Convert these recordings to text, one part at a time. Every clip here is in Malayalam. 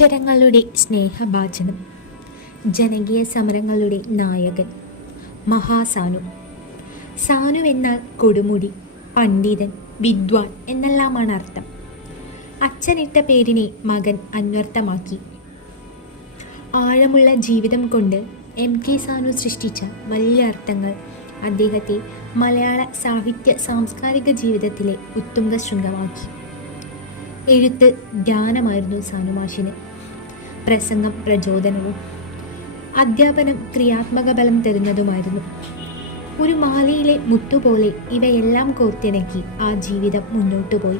അക്ഷരങ്ങളുടെ സ്നേഹഭാചനം ജനകീയ സമരങ്ങളുടെ നായകൻ മഹാസാനു. സാനു എന്നാൽ കൊടുമുടി പണ്ഡിതൻ വിദ്വാൻ എന്നെല്ലാമാണ് അർത്ഥം. അച്ഛനിട്ട പേരിനെ മകൻ അന്വർത്ഥമാക്കി. ആഴമുള്ള ജീവിതം കൊണ്ട് എം കെ സാനു സൃഷ്ടിച്ച വലിയ അർത്ഥങ്ങൾ അദ്ദേഹത്തെ മലയാള സാഹിത്യ സാംസ്കാരിക ജീവിതത്തിലെ ഉത്തുംഗ ശൃംഗമാക്കി. എഴുത്ത് ധ്യാനമായിരുന്നു സാനുമാഷിന് പ്രസംഗം പ്രചോദനവും അധ്യാപനം ക്രിയാത്മക ബലം തരുന്നതുമായിരുന്നു. ഒരു മാലയിലെ മുത്തുപോലെ ഇവയെല്ലാം കോർത്തിണക്കി ആ ജീവിതം മുന്നോട്ടു പോയി.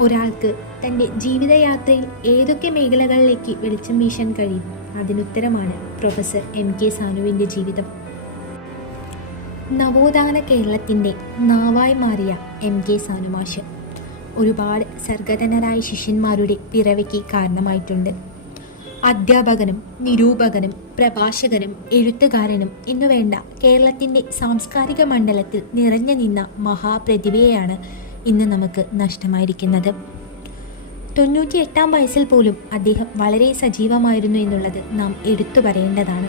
ഒരാൾക്ക് തന്റെ ജീവിതയാത്രയിൽ ഏതൊക്കെ മേഖലകളിലേക്ക് വെളിച്ചം വീശാൻ കഴിയും? അതിനുത്തരമാണ് പ്രൊഫസർ എം കെ സാനുവിന്റെ ജീവിതം. നവോത്ഥാന കേരളത്തിന്റെ നാവായി മാറിയ എം കെ സാനുമാഷ് ഒരുപാട് സർഗതനരായ ശിഷ്യന്മാരുടെ പിറവയ്ക്ക് കാരണമായിട്ടുണ്ട്. അധ്യാപകനും നിരൂപകനും പ്രഭാഷകനും എഴുത്തുകാരനും എന്നു വേണ്ട കേരളത്തിന്റെ സാംസ്കാരിക മണ്ഡലത്തിൽ നിറഞ്ഞു നിന്ന മഹാപ്രതിഭയെയാണ് ഇന്ന് നമുക്ക് നഷ്ടമായിരിക്കുന്നത്. തൊണ്ണൂറ്റി എട്ടാം വയസ്സിൽ പോലും അദ്ദേഹം വളരെ സജീവമായിരുന്നു എന്നുള്ളത് നാം എടുത്തു പറയേണ്ടതാണ്.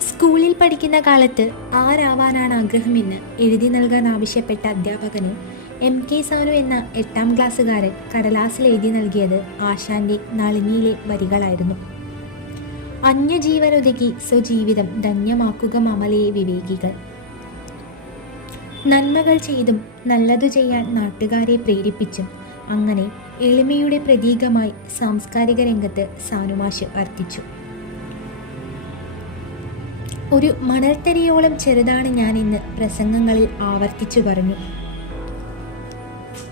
സ്കൂളിൽ പഠിക്കുന്ന കാലത്ത് ആരാവാനാണ് ആഗ്രഹമെന്ന് എഴുതി നൽകാൻ ആവശ്യപ്പെട്ട അധ്യാപകന് എം കെ സാനു എന്ന എട്ടാം ക്ലാസ്സുകാരൻ കടലാസിൽ എഴുതി നൽകിയത് ആശാന്റെ നളിനിയിലെ വരികളായിരുന്നു. അന്യജീവനൊതുക്കി സ്വജീവിതം ധന്യമാക്കുക മമലയെ വിവേകികൾ. നന്മകൾ ചെയ്തും നല്ലതു ചെയ്യാൻ നാട്ടുകാരെ പ്രേരിപ്പിച്ചും അങ്ങനെ എളിമയുടെ പ്രതീകമായി സാംസ്കാരിക രംഗത്ത് സാനുമാഷ് വർദ്ധിച്ചു ഒരു മണൽത്തരിയോളം ചെറുതാണ് ഞാൻ ഇന്ന് പ്രസംഗങ്ങളിൽ ആവർത്തിച്ചു പറഞ്ഞു.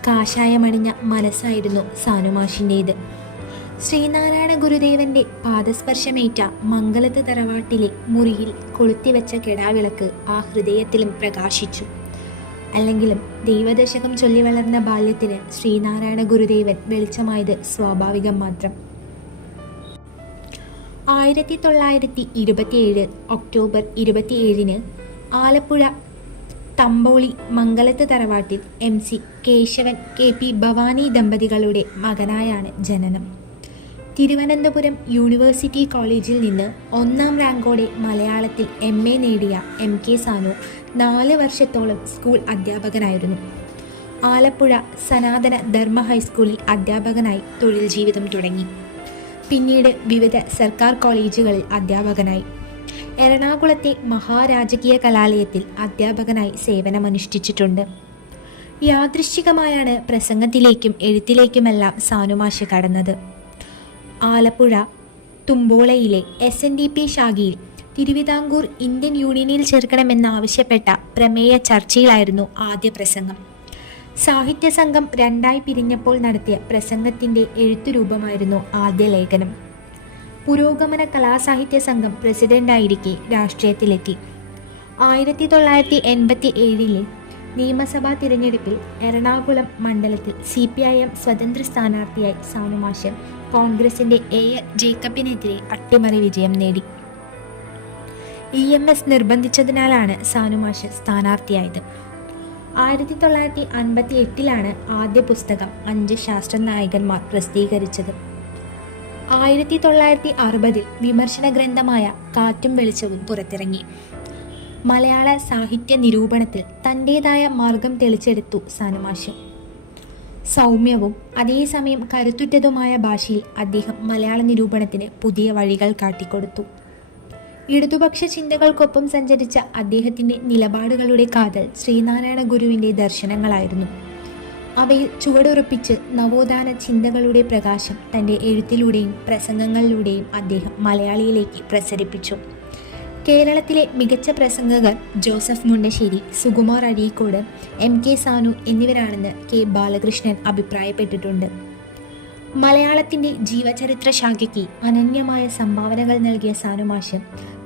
കാഷായമണിഞ്ഞ മനസ്സായിരുന്നു സാനുമാഷിന്റേത് ശ്രീനാരായണ ഗുരുദേവന്റെ പാദസ്പർശമേറ്റ മംഗലത്ത് തറവാട്ടിലെ മുറിയിൽ കൊളുത്തിവെച്ച കെടാവിളക്ക് ആ ഹൃദയത്തിലും പ്രകാശിച്ചു. അല്ലെങ്കിലും ദൈവദശകം ചൊല്ലി വളർന്ന ബാല്യത്തിന് ശ്രീനാരായണ ഗുരുദേവൻ വെളിച്ചമായത് സ്വാഭാവികം മാത്രം. ആയിരത്തി തൊള്ളായിരത്തി ഇരുപത്തിയേഴ് ഒക്ടോബർ ഇരുപത്തിയേഴിന് ആലപ്പുഴ തമ്പോളി മംഗലത്ത് തറവാട്ടിൽ M C Keshavan K P Bhavani ദമ്പതികളുടെ മകനായാണ് ജനനം. തിരുവനന്തപുരം യൂണിവേഴ്സിറ്റി കോളേജിൽ നിന്ന് ഒന്നാം റാങ്കോടെ മലയാളത്തിൽ എം എ നേടിയ എം കെ സാനു നാല് വർഷത്തോളം സ്കൂൾ അധ്യാപകനായിരുന്നു. ആലപ്പുഴ സനാതന ധർമ്മ ഹൈസ്കൂളിൽ അധ്യാപകനായി തൊഴിൽ ജീവിതം തുടങ്ങി. പിന്നീട് വിവിധ സർക്കാർ കോളേജുകളിൽ അധ്യാപകനായി. എറണാകുളത്തെ മഹാരാജകീയ കലാലയത്തിൽ അധ്യാപകനായി സേവനമനുഷ്ഠിച്ചിട്ടുണ്ട്. യാദൃശ്ചികമായാണ് പ്രസംഗത്തിലേക്കും എഴുത്തിലേക്കുമെല്ലാം സാനുമാഷ് കടന്നത്. ആലപ്പുഴ തുമ്പോളയിലെ എസ് എൻ ഡി പി ശാഖയിൽ തിരുവിതാംകൂർ ഇന്ത്യൻ യൂണിയനിൽ ചേർക്കണമെന്നാവശ്യപ്പെട്ട പ്രമേയ ചർച്ചയിലായിരുന്നു ആദ്യ പ്രസംഗം. സാഹിത്യ സംഘം രണ്ടായി പിരിഞ്ഞപ്പോൾ നടത്തിയ പ്രസംഗത്തിന്റെ എഴുത്തുരൂപമായിരുന്നു ആദ്യ ലേഖനം. പുരോഗമന കലാസാഹിത്യ സംഘം പ്രസിഡന്റായിരിക്കെ രാഷ്ട്രീയത്തിലെത്തി. ആയിരത്തി തൊള്ളായിരത്തി എൺപത്തി ഏഴിലെ നിയമസഭാ തിരഞ്ഞെടുപ്പിൽ എറണാകുളം മണ്ഡലത്തിൽ സി പി ഐ എം സ്വതന്ത്ര സ്ഥാനാർത്ഥിയായി സാനുമാഷ് കോൺഗ്രസിന്റെ എ. ജേക്കബിനെതിരെ അട്ടിമറി വിജയം നേടി. ഇ. എം. എസ് നിർബന്ധിച്ചതിനാലാണ് സാനുമാഷ് സ്ഥാനാർത്ഥിയായത്. ആയിരത്തി തൊള്ളായിരത്തി അൻപത്തി എട്ടിലാണ് ആദ്യ പുസ്തകം അഞ്ച് ശാസ്ത്ര നായകന്മാർ പ്രസിദ്ധീകരിച്ചത്. ആയിരത്തി തൊള്ളായിരത്തി അറുപതിൽ വിമർശന ഗ്രന്ഥമായ കാറ്റും വെളിച്ചവും പുറത്തിറങ്ങി. മലയാള സാഹിത്യ നിരൂപണത്തിൽ തന്റേതായ മാർഗം തെളിച്ചെടുത്തു സാനുമാഷ്. സൗമ്യവും അതേസമയം കരുത്തുറ്റതുമായ ഭാഷയിൽ അദ്ദേഹം മലയാള നിരൂപണത്തിന് പുതിയ വഴികൾ കാട്ടിക്കൊടുത്തു. ഇടതുപക്ഷ ചിന്തകൾക്കൊപ്പം സഞ്ചരിച്ച അദ്ദേഹത്തിന്റെ നിലപാടുകളുടെ കാതൽ ശ്രീനാരായണ ഗുരുവിന്റെ ദർശനങ്ങളായിരുന്നു. അവയിൽ ചുവടുറപ്പിച്ച് നവോത്ഥാന ചിന്തകളുടെ പ്രകാശം തന്റെ എഴുത്തിലൂടെയും പ്രസംഗങ്ങളിലൂടെയും അദ്ദേഹം മലയാളിയിലേക്ക് പ്രസരിപ്പിച്ചു. കേരളത്തിലെ മികച്ച പ്രസംഗകർ Joseph Mundassery Sukumar Azhikode M K Sanu എന്നിവരാണെന്ന് കെ ബാലകൃഷ്ണൻ അഭിപ്രായപ്പെട്ടിട്ടുണ്ട്. മലയാളത്തിന്റെ ജീവചരിത്ര ശാഖയ്ക്ക് അനന്യമായ സംഭാവനകൾ നൽകിയ സാനുമാഷ്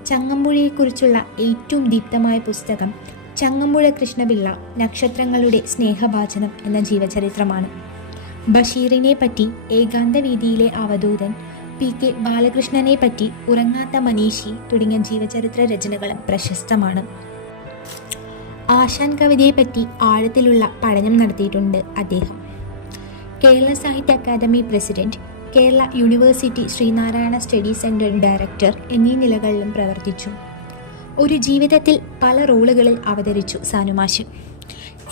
ചങ്ങമ്പുഴയെക്കുറിച്ചുള്ള ഏറ്റവും ദീപ്തമായ പുസ്തകം ചങ്ങമ്പുഴ കൃഷ്ണപിള്ള നക്ഷത്രങ്ങളുടെ സ്നേഹഭാചനം എന്ന ജീവചരിത്രമാണ്. ബഷീറിനെ പറ്റി ഏകാന്തവീതിയിലെ അവധൂതൻ പി കെ ബാലകൃഷ്ണനെ പറ്റി ഉറങ്ങാത്ത മനീഷി തുടങ്ങിയ ജീവചരിത്ര രചനകളും പ്രശസ്തമാണ്. ആശാൻ കവിതയെപ്പറ്റി ആഴത്തിലുള്ള പഠനം നടത്തിയിട്ടുണ്ട് അദ്ദേഹം. Kerala Sahitya academy president Kerala university Sreenarayana study centre director എന്നീ നിലകളിലും പ്രവർത്തിച്ചു. ഒരു ജീവിതത്തിൽ പല റോളുകളിൽ അവതരിച്ചു സാനുമാഷ്.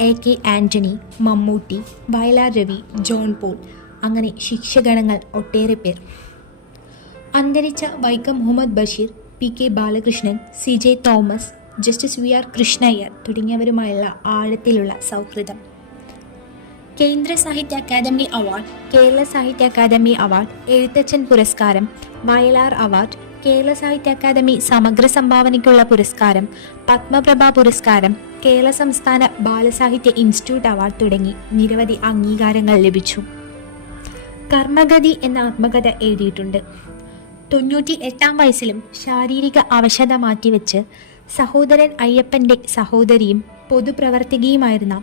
A K Antony Mammootty Vayalar Ravi John Paul അങ്ങനെ ശിക്ഷഗണങ്ങൾ ഒട്ടേറെ പേർ. അന്തരിച്ച Vaikom Muhammad Basheer P K Balakrishnan C J Thomas justice V R Krishna Iyer തുടങ്ങിയവരുമായുള്ള ആഴത്തിലുള്ള സൗഹൃദം. കേന്ദ്ര സാഹിത്യ academy award Kerala Sahitya academy award Ezhuthachan പുരസ്കാരം വയലാർ അവാർഡ് കേരള സാഹിത്യ അക്കാദമി സമഗ്ര സംഭാവനയ്ക്കുള്ള പുരസ്കാരം പത്മപ്രഭ പുരസ്കാരം കേരള സംസ്ഥാന ബാലസാഹിത്യ ഇൻസ്റ്റിറ്റ്യൂട്ട് അവാർഡ് തുടങ്ങി നിരവധി അംഗീകാരങ്ങൾ ലഭിച്ചു. കർമ്മഗതി എന്ന ആത്മകഥ എഴുതിയിട്ടുണ്ട്. തൊണ്ണൂറ്റി എട്ടാം വയസ്സിലും ശാരീരിക അവശത മാറ്റിവെച്ച് സഹോദരൻ അയ്യപ്പന്റെ സഹോദരിയും പൊതുപ്രവർത്തകയുമായിരുന്ന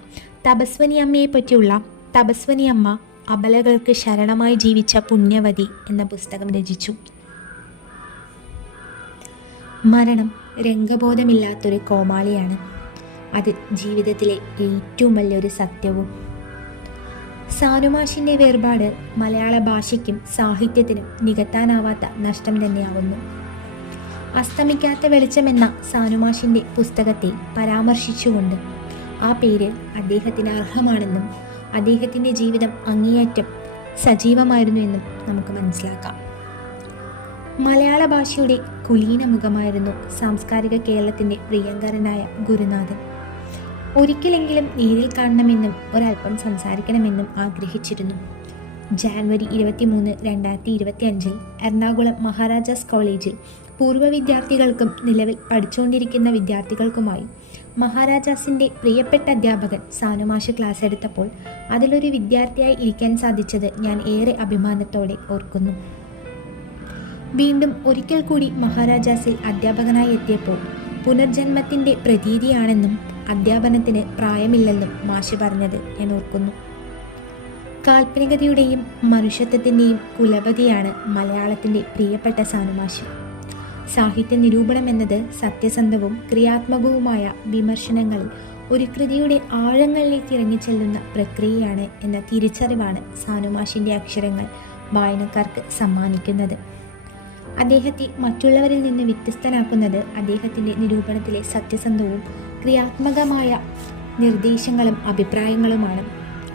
തപസ്വനി അമ്മയെ പറ്റിയുള്ള തപസ്വനി അമ്മ അബലകൾക്ക് ശരണമായി ജീവിച്ച പുണ്യവതി എന്ന പുസ്തകം രചിച്ചു. മരണം രംഗബോധമില്ലാത്തൊരു കോമാളിയാണ്. അത് ജീവിതത്തിലെ ഏറ്റവും വലിയൊരു സത്യവും. സാനുമാഷിന്റെ വേർപാട് മലയാള ഭാഷയ്ക്കും സാഹിത്യത്തിനും നികത്താനാവാത്ത നഷ്ടം തന്നെയാവുന്നു. അസ്തമിക്കാത്ത വെളിച്ചമെന്ന സാനുമാഷിന്റെ പുസ്തകത്തെ പരാമർശിച്ചുകൊണ്ട് ആ പേര് അദ്ദേഹത്തിന് അർഹമാണെന്നും അദ്ദേഹത്തിന്റെ ജീവിതം അങ്ങേയറ്റം സജീവമായിരുന്നു എന്നും നമുക്ക് മനസ്സിലാക്കാം. മലയാള ഭാഷയുടെ കുലീന മുഖമായിരുന്നു സാംസ്കാരിക കേരളത്തിന്റെ പ്രിയങ്കരനായ ഗുരുനാഥൻ. ഒരിക്കലെങ്കിലും നേരിൽ കാണണമെന്നും ഒരല്പം സംസാരിക്കണമെന്നും ആഗ്രഹിച്ചിരുന്നു. ജാനുവരി ഇരുപത്തിമൂന്ന് രണ്ടായിരത്തി ഇരുപത്തി അഞ്ചിൽ എറണാകുളം മഹാരാജാസ് കോളേജിൽ പൂർവ വിദ്യാർത്ഥികൾക്കും നിലവിൽ പഠിച്ചുകൊണ്ടിരിക്കുന്ന വിദ്യാർത്ഥികൾക്കുമായി മഹാരാജാസിന്റെ പ്രിയപ്പെട്ട അധ്യാപകൻ സാനുമാഷ് ക്ലാസ് എടുത്തപ്പോൾ അതിലൊരു വിദ്യാർത്ഥിയായി ഇരിക്കാൻ സാധിച്ചത് ഞാൻ ഏറെ അഭിമാനത്തോടെ ഓർക്കുന്നു. വീണ്ടും ഒരിക്കൽ കൂടി മഹാരാജാസിൽ അധ്യാപകനായി എത്തിയപ്പോൾ പുനർജന്മത്തിന്റെ പ്രതീതിയാണെന്നും അധ്യാപനത്തിന് പ്രായമില്ലെന്നും മാഷി പറഞ്ഞത് ഞാൻ ഓർക്കുന്നു. കാൽപ്പനികതയുടെയും മനുഷ്യത്വത്തിന്റെയും കുലപതിയാണ് മലയാളത്തിന്റെ പ്രിയപ്പെട്ട സാനുമാഷി സാഹിത്യ നിരൂപണം എന്നത് സത്യസന്ധവും ക്രിയാത്മകവുമായ വിമർശനങ്ങളിൽ ഒരു കൃതിയുടെ ആഴങ്ങളിലേക്ക് ഇറങ്ങിച്ചെല്ലുന്ന പ്രക്രിയയാണ് എന്ന തിരിച്ചറിവാണ് സാനുമാഷിന്റെ അക്ഷരങ്ങൾ വായനക്കാർക്ക് സമ്മാനിക്കുന്നത്. അദ്ദേഹത്തെ മറ്റുള്ളവരിൽ നിന്ന് വ്യത്യസ്തനാക്കുന്നത് അദ്ദേഹത്തിന്റെ നിരൂപണത്തിലെ സത്യസന്ധവും ക്രിയാത്മകമായ നിർദ്ദേശങ്ങളും അഭിപ്രായങ്ങളുമാണ്.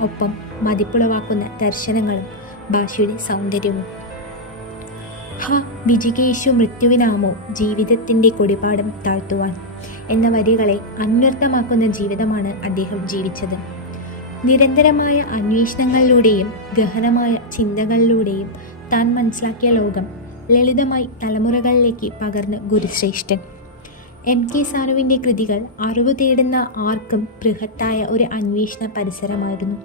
ഒപ്പം മതിപ്പുളവാക്കുന്ന ദർശനങ്ങളും ഭാഷയുടെ സൗന്ദര്യവും. ഹ വിജികേശു മൃത്യുവിനാമോ ജീവിതത്തിന്റെ കൊടിപാടം താഴ്ത്തുവാൻ എന്ന വരികളെ അന്വർത്ഥമാക്കുന്ന ജീവിതമാണ് അദ്ദേഹം ജീവിച്ചത്. നിരന്തരമായ അന്വേഷണങ്ങളിലൂടെയും ഗഹനമായ ചിന്തകളിലൂടെയും താൻ മനസ്സിലാക്കിയ ലോകം ലളിതമായി തലമുറകളിലേക്ക് പകർന്ന് ഗുരുശ്രേഷ്ഠൻ. എം കെ സാനുവിന്റെ കൃതികൾ അറിവ് തേടുന്ന ആർക്കും ബൃഹത്തായ ഒരു അന്വേഷണ പരിസരമായിരുന്നു.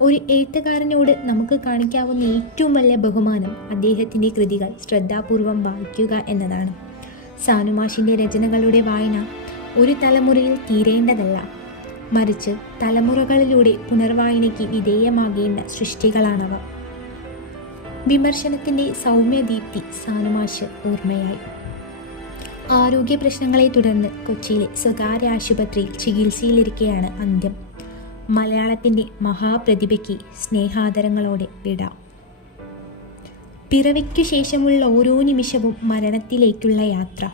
ഒരു എഴുത്തുകാരനോട് നമുക്ക് കാണിക്കാവുന്ന ഏറ്റവും വലിയ ബഹുമാനം അദ്ദേഹത്തിന്റെ കൃതികൾ ശ്രദ്ധാപൂർവം വായിക്കുക എന്നതാണ്. സാനുമാഷിന്റെ രചനകളുടെ വായന ഒരു തലമുറയിൽ തീരേണ്ടതല്ല. മറിച്ച് തലമുറകളിലൂടെ പുനർവായനയ്ക്ക് വിധേയമാകേണ്ട സൃഷ്ടികളാണവ. വിമർശനത്തിന്റെ സൗമ്യദീപ്തി സാനുമാഷ് ഓർമ്മയായി. ആരോഗ്യ പ്രശ്നങ്ങളെ തുടർന്ന് കൊച്ചിയിലെ സ്വകാര്യ ആശുപത്രിയിൽ ചികിത്സയിലിരിക്കെയാണ് അന്ത്യം. മലയാളത്തിന്റെ മഹാപ്രതിഭയ്ക്ക് സ്നേഹാദരങ്ങളോടെ വിട. പിറവിക്കു ശേഷമുള്ള ഓരോ നിമിഷവും മരണത്തിലേക്കുള്ള യാത്ര.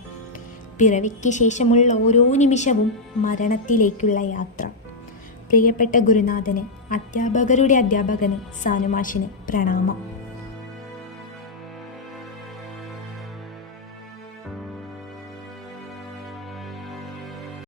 പിറവിക്ക് ശേഷമുള്ള ഓരോ നിമിഷവും മരണത്തിലേക്കുള്ള യാത്ര. പ്രിയപ്പെട്ട ഗുരുനാഥന് അധ്യാപകരുടെ അധ്യാപകന് സാനുമാഷിന് പ്രണാമം.